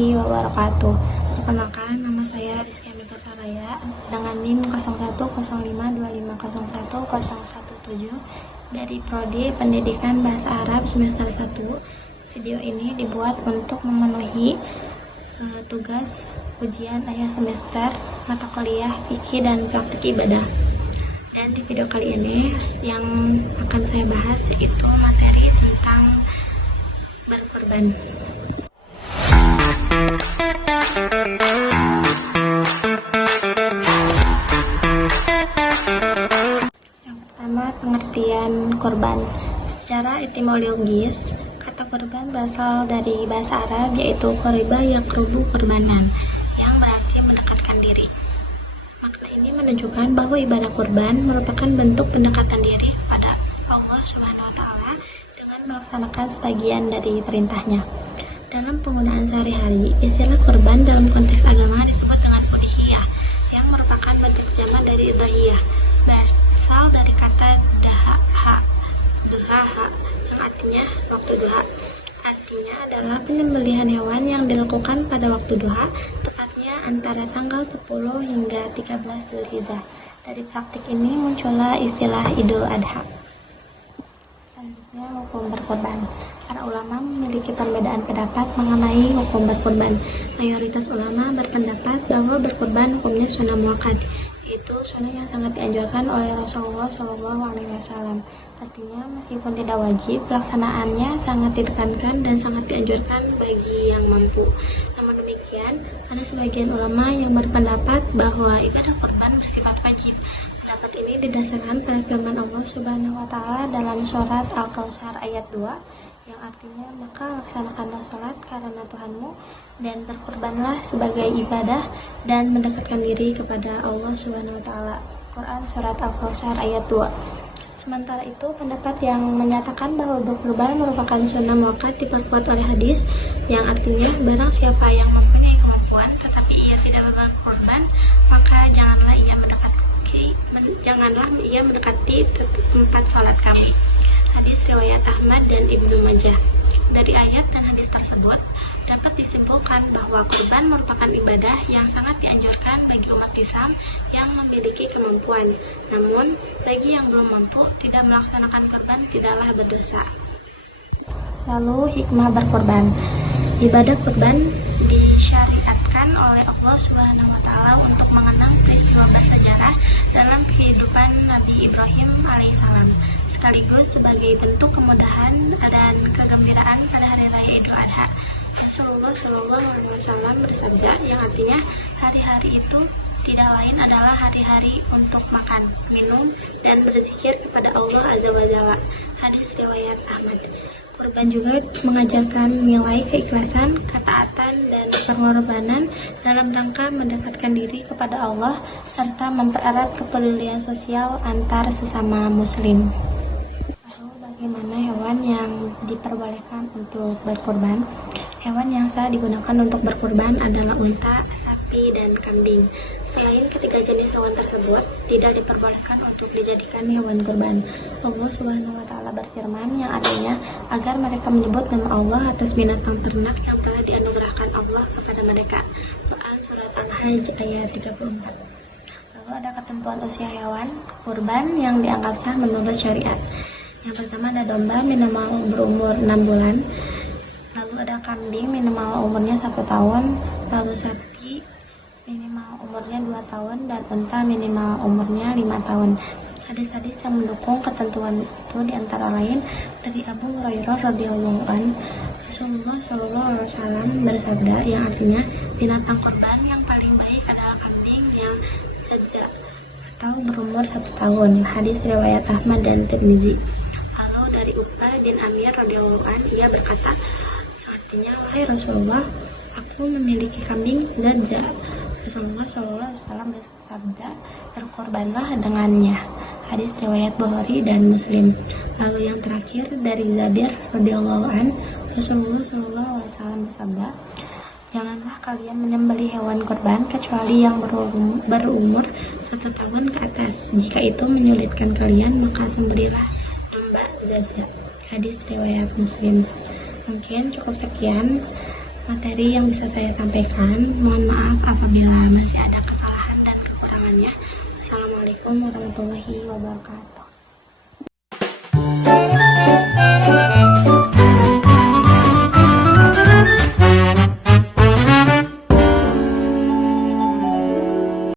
warahmatullahi wabarakatuh. Perkenalkan, nama saya Rizky Amika Saraya dengan NIM 011525010117 dari Prodi Pendidikan Bahasa Arab semester 1. Video ini dibuat untuk memenuhi tugas ujian akhir semester mata kuliah fikih dan praktik ibadah. Dan di video kali ini yang akan saya bahas itu materi tentang berkorban. Yang pertama, pengertian korban. Secara etimologis, kata korban berasal dari bahasa Arab yaitu qoriba yaqrubu korbanan, yang berarti mendekatkan diri. Makna ini menunjukkan bahwa ibadah kurban merupakan bentuk pendekatan diri kepada Allah Subhanahu wa Ta'ala dengan melaksanakan sebagian dari perintahnya. Dalam penggunaan sehari-hari, istilah kurban dalam konteks agama disebut dengan udhiyah, yang merupakan bentuk jamak dari dhahiyah, berasal dari kata duha, yang artinya waktu duha. Artinya adalah penyembelihan hewan yang dilakukan pada waktu duha, tepatnya antara tanggal 10 hingga 13 Dzulhijjah. Dari praktik ini muncullah istilah Idul Adha. Selanjutnya, hukum berkorban. Para ulama memiliki perbedaan pendapat mengenai hukum berkorban. Mayoritas ulama berpendapat bahwa berkorban hukumnya sunnah muakkad, yaitu sunnah yang sangat dianjurkan oleh Rasulullah SAW. Artinya, meskipun tidak wajib, pelaksanaannya sangat ditekankan dan sangat dianjurkan bagi yang mampu. Namun demikian, ada sebagian ulama yang berpendapat bahwa ibadah kurban bersifat wajib. Pendapat ini didasarkan pada firman Allah Subhanahu wa Ta'ala dalam surat Al-Kautsar ayat 2, yang artinya, maka laksanakanlah sholat karena Tuhanmu dan berkorbanlah sebagai ibadah dan mendekatkan diri kepada Allah Subhanahu wa Ta'ala. Quran surat Al-Kautsar ayat 2. Sementara itu, pendapat yang menyatakan bahwa berkorban merupakan sunnah muakkad diperkuat oleh hadis yang artinya, barang siapa yang mempunyai kemampuan tetapi ia tidak berkorban, maka janganlah ia mendekati tempat sholat kami. Hadis riwayat Ahmad dan Ibnu Majah. Dari ayat dan hadis tersebut dapat disimpulkan bahwa kurban merupakan ibadah yang sangat dianjurkan bagi umat Islam yang memiliki kemampuan. Namun, bagi yang belum mampu, tidak melaksanakan kurban tidaklah berdosa. Lalu, hikmah berkorban. Ibadah kurban disyariatkan oleh Allah Subhanahu wa Ta'ala untuk mengenang peristiwa bersejarah dalam kehidupan Nabi Ibrahim alaihissalam, sekaligus sebagai bentuk kemudahan dan kegembiraan pada hari raya Idul Adha. Rasulullah SAW bersabda, yang artinya hari-hari itu tidak lain adalah hari-hari untuk makan, minum, dan berzikir kepada Allah Azza wa Jalla. Hadis riwayat Ahmad. Kurban juga mengajarkan nilai keikhlasan, ketaatan, dan pengorbanan dalam rangka mendekatkan diri kepada Allah serta mempererat kepedulian sosial antar sesama muslim. Lalu, bagaimana hewan yang diperbolehkan untuk berkurban? Hewan yang sah digunakan untuk berkurban adalah unta, sapi, dan kambing. Selain ketiga jenis hewan tersebut, tidak diperbolehkan untuk dijadikan hewan kurban. Allah Subhanahu wa Ta'ala berfirman, yang artinya, agar mereka menyebut nama Allah atas binatang ternak yang telah dianugerahkan Allah kepada mereka. Quran surat Al-Hajj ayat 34. Lalu ada ketentuan usia hewan kurban yang dianggap sah menurut syariat. Yang pertama ada domba minimal berumur 6 bulan. Lalu ada kambing minimal umurnya 1 tahun. Lalu sapi minimal umurnya 2 tahun dan unta minimal umurnya 5 tahun. Hadis-hadis yang mendukung ketentuan itu diantara lain dari Abu Hurairah radhiyallahu anhu, Rasulullah SAW bersabda, yang artinya, binatang kurban yang paling baik adalah kambing yang jazza atau berumur 1 tahun. Hadis riwayat Ahmad dan Tirmizi. Lalu dari Uqbah bin Amir radhiyallahu anhu, ia berkata, yang artinya, wahai Rasulullah, aku memiliki kambing jazza. Rasulullah SAW bersabda, berkorbanlah dengannya. Hadis riwayat Bukhari dan Muslim. Lalu yang terakhir dari Jabir radhiyallahu an, Rasulullah SAW bersabda, janganlah kalian menyembelih hewan kurban kecuali yang berumur 1 tahun ke atas. Jika itu menyulitkan kalian, maka sembelihlah domba zazza. Hadis riwayat Muslim. Mungkin cukup sekian materi yang bisa saya sampaikan. Mohon maaf apabila masih ada kesalahan dan kekurangannya. Assalamualaikum warahmatullahi wabarakatuh.